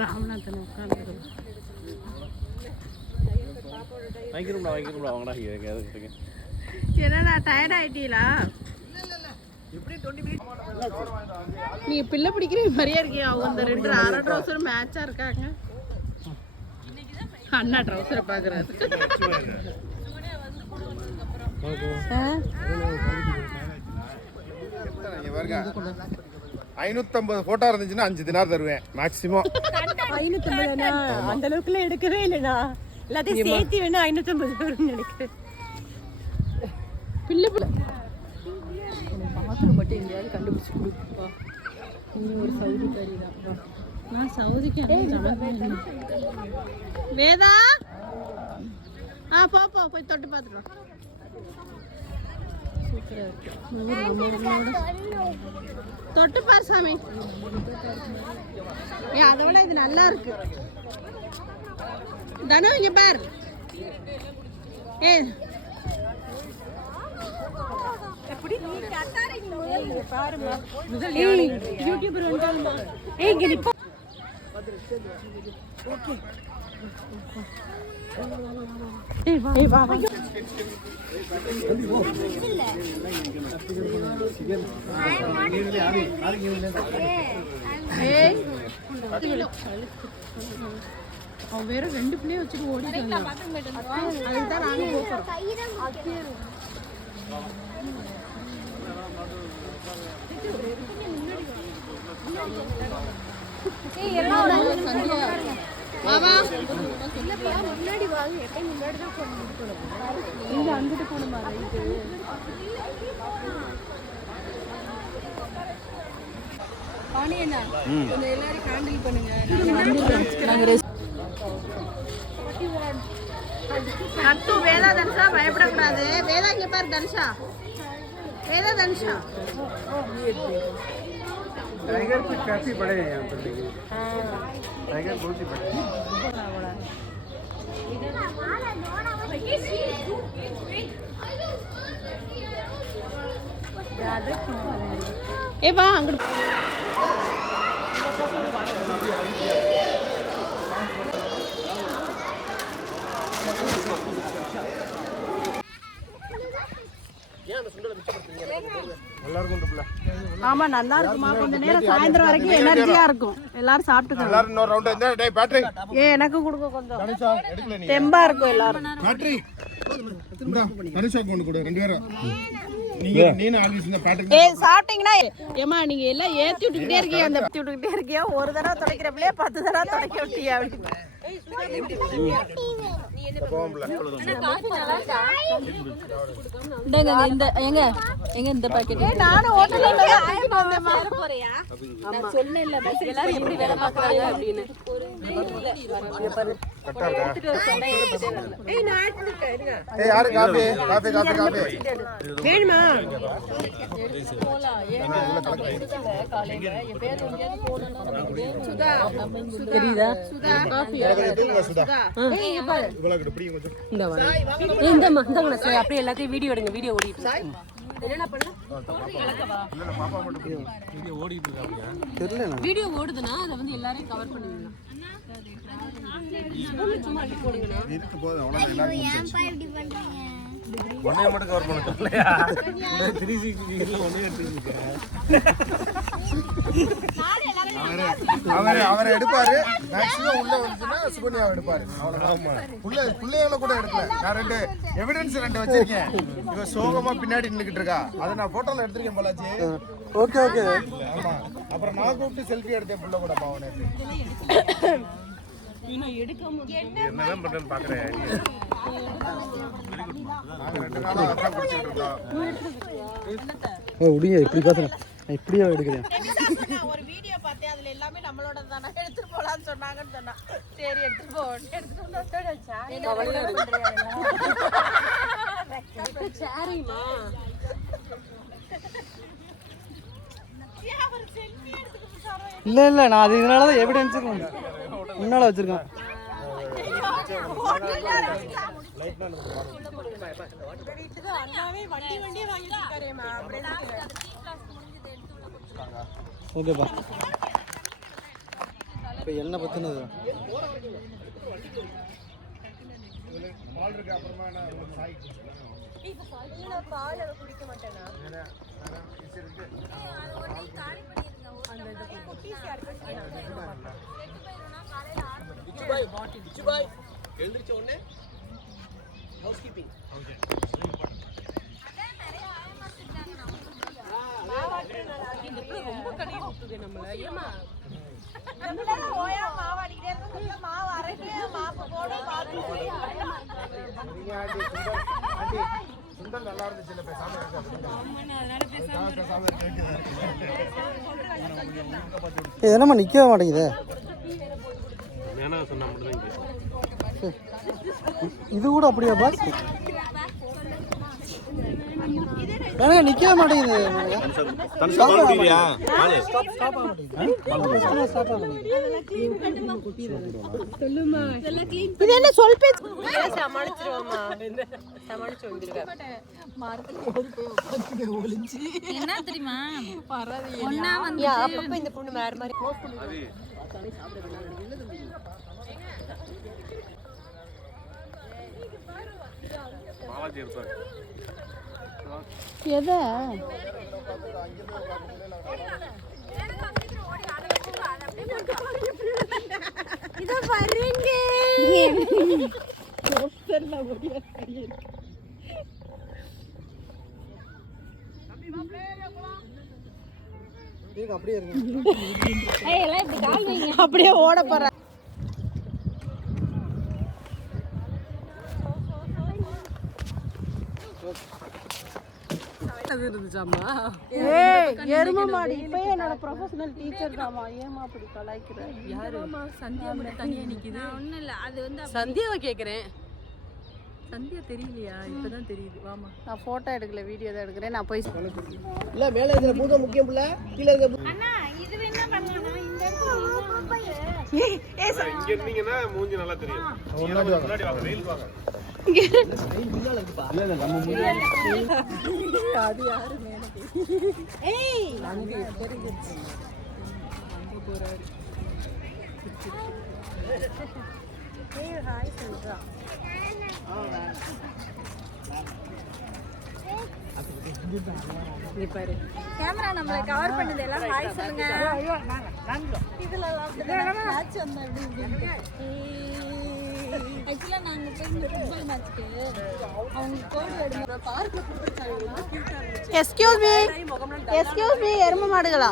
ராமநாதன் உட்காந்துருக்கோம். என்னண்ணா டயர்ட் ஆயிட்டீங்களா? நீ பிள்ளை பிடிக்கிற மாதிரியே இருக்கியா? அவங்க இந்த 2 அரை ட்ரௌசர் மேட்சா இருக்காங்க. அண்ணா ட்ரௌசரை பாக்குறாரு. 550 போட்டோ இருந்துச்சுன்னா 5 தினார் தருவேன் மேக்ஸிமம். 550 அந்த அளவுக்குள்ள எடுக்கவே இல்லைண்ணா. எல்லாத்தையும் சேர்த்து வேணா 550 வரும்னு நினைக்கிறேன். பிள்ளை பாத்ரூம் மட்டும் எங்கேயாவது கண்டுபிடிச்சு கொடுப்பா. இன்னும் ஒரு சவுதி கறி தான். நான் சவுதிக்கு வேதா போ போய் தொட்டு பார்த்துட்டோம். சூப்பராக இருக்கு. தொட்டு பாரு சாமி. அதை விட இது நல்லா இருக்கு. தனு இங்க பாரு. யூடியூபர் வந்துட்டாங்க. இங்க நிப்பா. ஓகே வா வா. அவன் வேற 2 பிள்ளைய வச்சுட்டு ஓடிட்டு அதுதான் நானும் போறோம். முன்னாடி வாங்க. முன்னாடி தான் இங்க அங்கிட்டு போகணுமா? ரைட்டு. பாணியண்ணா கொஞ்சம் எல்லாரும் ஹேண்டில் பண்ணுங்க. நட்டு வேதா தனுஷா பயப்படக்கூடாது. வேதா இங்க பாரு. தனுஷா வேதா தனுஷா टाइगर कुछ काफी बड़े हैं यहाँ पर, लेकिन टाइगर बहुत ही बड़े हैं. ए बा अंगड़ ஆமா நல்லா இருக்குமா. கொஞ்ச நேரம் சாயந்தரம் வரைக்கும் எனர்ஜியா இருக்கும். எல்லாரும் சாப்பிட்டுக்கலாம். எல்லாரும் இன்னொரு ரவுண்ட் இந்த டேய் பேட்டரி எனக்கு கொடுங்க கொஞ்சம். தெம்பா இருக்கும் எல்லாரும். பேட்டரி இந்த தனுஷா கொண்டு கொடு 2 பேரும். நீங்க ஆல்வேஸ் இந்த பேட்டரி சாப்பிட்டீங்கன்னா ஏமா நீங்க எல்லாம் ஏத்தி விட்டுக்கிட்டே இருக்கீங்க. அந்த ஏத்தி விட்டுக்கிட்டே இருக்கீங்க. ஒரு தடவை துடைக்கிறப்பலே 10 தடவை துடைக்க விட்டியா அப்படின்னு. இந்த எங்க எங்க இந்த பாக்கெட் நானும் ஹோட்டல்ல வந்த மாதிரி போறியா? நான் சொன்னேன்ல பஸ் எல்லாரும் எப்படி வேலை பார்க்கறாங்க அப்படினு. கட்டா ஏய் நான் எடுத்துட்டேன் இருங்க. ஏய் யாரு காபி காபி காபி காபி வேணுமா? போலாம். ஏன்னா காலையில என் பேர் எங்கேயாவது போறணும். சுதா தெரியுதா? சுதா காபி சுதா. ஏய் இங்க பாரு. இவ்வளவு இப்படி கொஞ்சம் இந்த வர. இந்த மந்தங்கன சே அப்படியே எல்லாத்தையும் வீடியோ எடுங்க. வீடியோ ஓடிட்டு இருக்கு. என்னடா பண்ணு? இலக்கவா? இல்ல பாப்பா மட்டும் வீடியோ ஓடிட்டு இருக்கு அப்படியே. தெரியல. வீடியோ ஓடுதுனா அத வந்து எல்லாரையும் கவர் பண்ணிடுங்க. சும்மா அடி போடுங்கனா. இதுக்கு போடு அவ்வளவு எல்லாரும் ஏன்பா இப்படி பண்றீங்க? ஒண்ணே மட்டும் கவர் பண்ண சொல்லலையா? 360 டிகிரில ஒண்ணே எடுத்துங்க. அவரை எடுப்பாரு. மேக்ஸிமம் உள்ள வந்துச்சுன்னா சுகன்யாவை எடுப்பாரு. அவ்வளவுதான். பிள்ளைகளை கூட எடுக்கல. நான் 2 எவிடன்ஸ் 2 வச்சிருக்கேன். இவ சோகமா பின்னாடி நின்னுக்கிட்டு இருக்கா. அதை நான் போட்டோல எடுத்திருக்கேன் பாலாஜி. Okay okay. ஆமா. அப்புறம் நான் கூப்பிட்டு செல்ஃபி எடுத்தேன் புள்ள கூட பாவனே. இன்னும் எடுக்காம என்னதான் பண்றேன்னு பாக்குறேன். நான் 2 நாளா அதான் குடிச்சிட்டு இருக்கோம். ஓ உடிங்க இப்படி பேசுறேன். நான் இப்படியே எடுக்கிறேன். ஒரு வீடியோ பார்த்தேன். அதுல எல்லாமே நம்மளோட தான எடுத்துட்டு போலாம்னு சொன்னாங்கன்னு சொன்னா. சரி எடுத்துட்டு போ. எடுத்துட்டு வந்தாச்சா? சாரிமா. இல்ல இல்ல நான் அது இதனால தான் எவிடன்ஸ் முன்னால வச்சிருக்கேன். ஓகேப்பா. இப்போ என்ன பற்றினது பால் குடிக்க மாட்டேனா எழுந்திரிச்ச உடனே ஹவுஸ் கீப்பிங் ரொம்ப கடி ஊத்துது நம்மள ஏமா என்னம்மா நிற்கவே மாட்டேங்குது இது கூட அப்படியா பாஸ் எனக்கு நிற்கவே மாட்டேங்குது இது என்ன சொல் பேச்சு சமாளிச்சிருவோமா சமாளிச்சு வந்துருவேன் என்ன தெரியுமா ஒண்ணா வந்து அப்பப்ப இந்த பொண்ணு வேற மாதிரி எதை இத வரீங்க அப்படியே இருக்கு அப்படியே ஓட போற எரும மாடு இப்பயே என்னோட ப்ரொஃபஷனல் டீச்சர் தாமா ஏமா அப்படி கலாய்க்கிற யாருமா சந்தியா மட்டும் தனியா நிக்குது ஒண்ணும் இல்ல அது வந்து சந்தியாவை கேக்குறேன் சந்தியா தெரியலையா இப்பதான் தெரியுது வாமா நான் போட்டோ எடுக்கல வீடியோ தான் எடுக்கிறேன் நான் போய் இல்ல மேல இருக்கிற பூதம் முக்கியம் இல்ல கீழ இருக்க அண்ணா இது என்ன பண்ணலாம் இந்த இங்க இருந்தீங்கன்னா மூஞ்சி நல்லா தெரியும் முன்னாடி வாங்க வெயில் வாங்க அது யாருமே ஏய் அங்க தெரியுது அங்க போறாரு ஏய் ஹாய் சொல்றா இங்க பாரு கேமரா நம்மள கவர் பண்ணுது எல்லாம் ஹாய் சொல்லுங்க இதுல மேட்ச் வந்தா எப்படி ஆக்சுவலா நாங்க போய் இந்த ஃபுட்பால் மேட்ச்க்கு அவங்க கோடு எடுங்க பார்க்ல கொடுத்தாங்க எக்ஸ்கியூஸ் மீ எரும மாடுகளா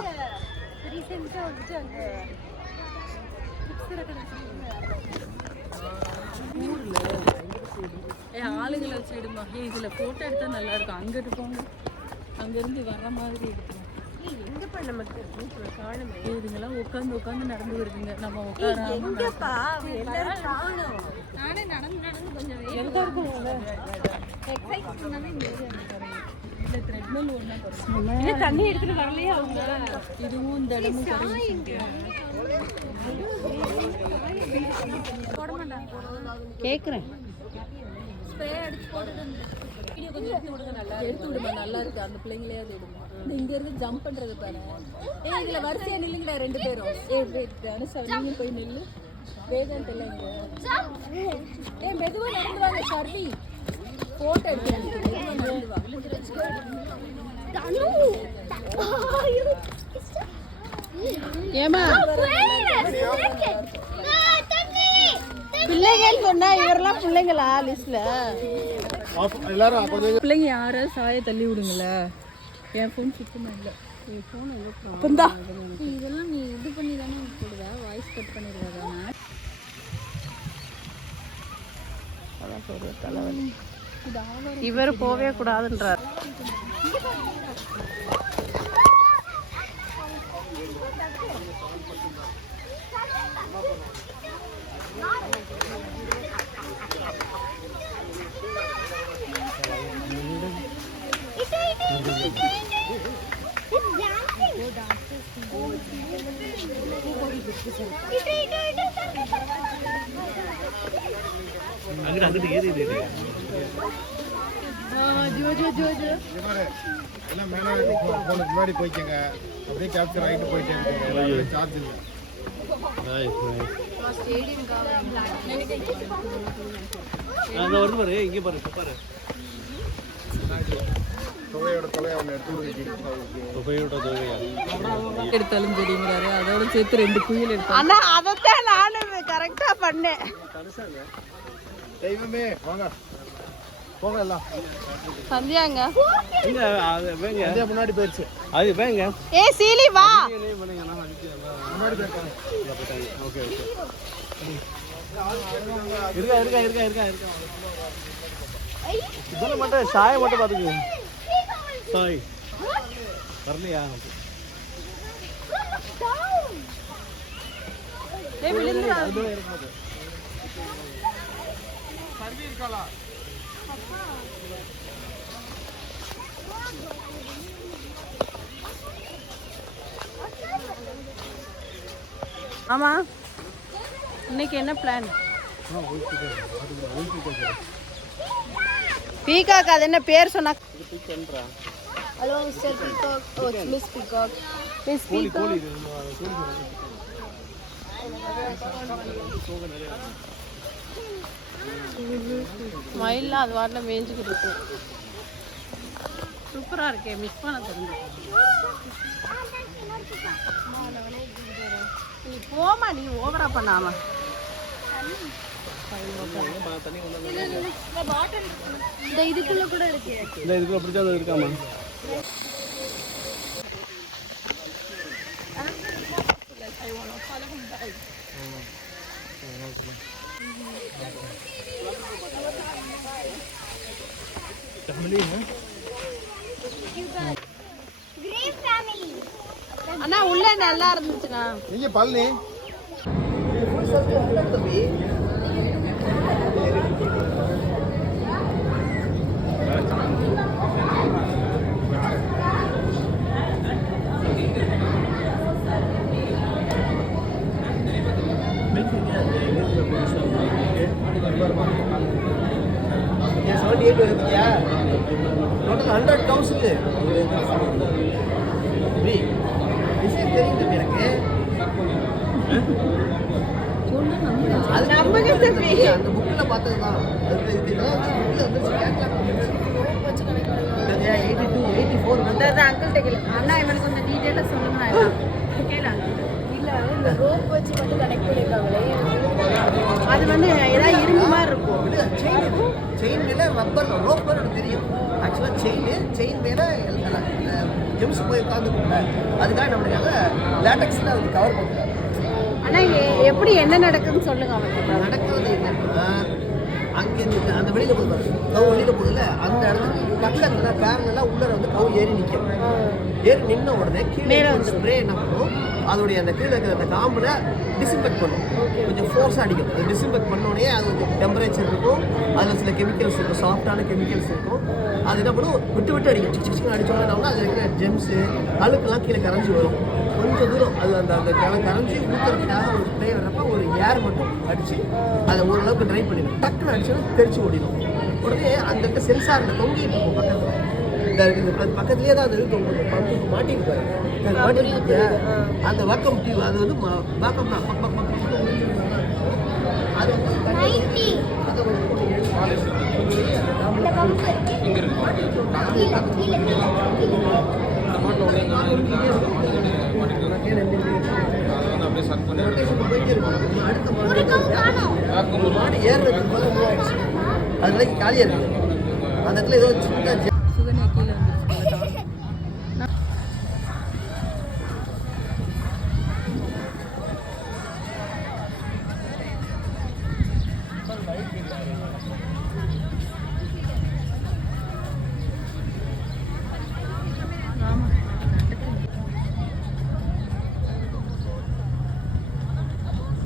ரீசெண்டா வந்துட்டு அங்க ஆளுங்களை வச்சு எடுமா இதுல போட்டோ எடுத்தா நல்லா இருக்கும் அங்க இருப்போங்க அங்க இருந்து வர்ற மாதிரி எடுக்கணும் எங்கப்பா நமக்கு காணுமே இதுங்கெல்லாம் உட்காந்து நடந்து வருதுங்க நம்ம உட்காராம எங்கப்பா எல்லாரும் காணோம் நானே நடந்து கொஞ்சம் எங்க இருக்கும்ல எக்ஸசைஸ் பண்ணாலே இந்த ஏரியா இல்ல த்ரெட்மில் ஒண்ணா போறோம் தண்ணி எடுத்துட்டு வரலையே அவங்க இதுவும் இந்த இடமும் போட மாட்டாங்க கேக்குறேன் ஸ்ப்ரே அடிச்சு போட்டுட்டு வீடியோ கொஞ்சம் எடுத்து விடுங்க நல்லா எடுத்து விடுமா நல்லா இருக்கு அந்த பிள்ளைங்களே அது விடுமா இங்க இருந்து ஜம்ப் பண்றது பாரு ஏய் இதுல வரிசையா நில்லுங்கடா ரெண்டு பேரும் ஏய் வெயிட் அனுஷா நீங்க போய் நில்லு வேகன் தெரியல ஏய் மெதுவா நடந்து வாங்க சர்வி போட்டோ எடுத்து மெதுவா நடந்து வா ஏமா பிள்ளைகள் சொன்னா இவரெல்லாம் பிள்ளைங்களா லிஸ்ட்ல எல்லாரும் கொஞ்சம் பிள்ளைங்க யாராவது சாய தள்ளி விடுங்கள என் ஃபோன் சுத்தமா இல்லை இதெல்லாம் நீ இது பண்ணி தானே போடுவ வாய்ஸ் கட் பண்ணிடுவா இவர் போவே கூடாதுன்றார் அங்கிட்டு ஏறி எல்லாம் மேலே போனுக்கு முன்னாடி போய்க்கங்க அப்படியே கேப்சர் ஆகிட்டு போயிட்டே இருக்கீங்க சார்ஜ் இல்லை அந்த வருது பாரு, இங்கே பாரு பாரு. தொகையோட தொகையை ஒன்று எடுத்து தொகையோட தொகையா எடுத்தாலும் தெரியுங்கிறாரு. அதோட சேர்த்து 2 குயில் எடுத்தாங்க. ஆனா அதத்தான் நானும் கரெக்டா பண்ணேன். தெய்வமே வாங்க போங்க எல்லாம். சந்தியாங்க இங்க அது வேங்க இந்தியா முன்னாடி போயிடுச்சு. அது வேங்க ஏய் சீலி வா. முன்னாடி போயிருக்காங்க. ஓகே ஓகே இருக்கா இதெல்லாம் மட்டும் சாயை மட்டும் பார்த்துக்கு. சாய் வரலையா? ஏய் விழுந்துடா. ஆமா இன்னைக்கு என்ன பிளான்? பீகாக் அது என்ன பேர் சொன்னா? Hello mister peacock. Oh miss peacock. Miss peacock. மயில்லாம் அது வாட்டில் மேய்ஞ்சிக்கிட்டு இருக்கு. சூப்பராக இருக்கே. மிஸ் பண்ண தெரிஞ்சு நீ போமா, நீ ஓவரா பண்ணாம. இந்த இதுக்குள்ள கூட இருக்கு. இந்த இதுக்குள்ள பிடிச்சா அது இருக்காமா? அண்ணா உள்ள நல்லா இருந்துச்சுண்ணா. நீங்க பழனி டோட்டல் 100,000 விஷயம் தெரியுது எனக்கு. அது நம்புங்க தம்பி. அந்த புக்கில் பார்த்ததுதான். அது இதெல்லாம் புக்கில் வந்து 82 84 அங்கிள் டேக்கல. அண்ணா இவனுக்கு கொஞ்சம் டீடைலா சொல்லுங்க. கேளா இல்ல இந்த ரோப் வச்சு மட்டும் கனெக்ட் பண்ணிருக்காங்களே. அது வந்து ஏதாவது இரும்பு மாதிரி இருக்கும். செயின் மேல ரப்பர் ரோப் எனக்கு தெரியும். ஆக்சுவலாக செயின் மேலே ஜெம்ஸ் போய் உட்காந்துருக்குங்க. அதுக்காக நம்மளுக்காக லேட்டக்ஸில் அது கவர் பண்ணுறாங்க. ஆனால் எப்படி என்ன நடக்குதுன்னு சொல்லுங்க. அவனுக்கு நடக்கிறது என்னன்னா, அங்கேருந்து அந்த வெளியில் போகுது, கவு வெளியில் போகுதுல்ல, அந்த இடத்துல பக்கத்தில் பேரலாம் உள்ளே வந்து கவு ஏறி நிற்கும். ஏறி நின்ன உடனே கீழே வந்து ஸ்ப்ரே என்ன பண்ணும், அதோடைய அந்த கீழே இருக்கிற அந்த காம்பில் டிஸ்இன்ஃபெக்ட் பண்ணும். கொஞ்சம் ஃபோர்ஸாக அடிக்கும். அது டிஸ்இன்ஃபெக்ட் பண்ணோடனே அது கொஞ்சம் டெம்பரேச்சர் இருக்கும், அதில் சில கெமிக்கல்ஸ் இருக்கும், சாஃப்டான கெமிக்கல்ஸ் இருக்கும். அது என்ன பண்ணும், விட்டு அடிக்கும். சிக்கன் அடிச்சோம்னா அது இருக்கிற ஜெம்ஸு அழுக்கெல்லாம் கீழே கரைஞ்சி வரும். கொஞ்சம் தூரம் அது அந்த அந்த கரைஞ்சி ஊற்றுறதுக்காக ஒரு ஸ்ப்ரே வர்றப்ப ஒரு ஏர் மட்டும் அடித்து அதை ஓரளவுக்கு ட்ரை பண்ணிடும். டக்குன்னு அடிச்சோன்னா தெரிச்சு ஓடிடும். உடனே அந்த சென்சாரில் தொங்கிட்டு இருக்கும் பக்கத்தில். இந்த பக்கத்துலேயே தான் அது இருக்கு. உங்களுக்கு பம்புக்கு மாட்டிருப்பாரு. மாட்டிருக்கு அந்த வாக்கம் டியூ. அது வந்து வாக்கம் தான். அது அடுத்த மாடு ஏறுறதுக்கு மேலே மூவ் ஆயிடுச்சு. அது வரைக்கும் காலியாக இருக்குது. அந்த இடத்துல ஏதோ சின்ன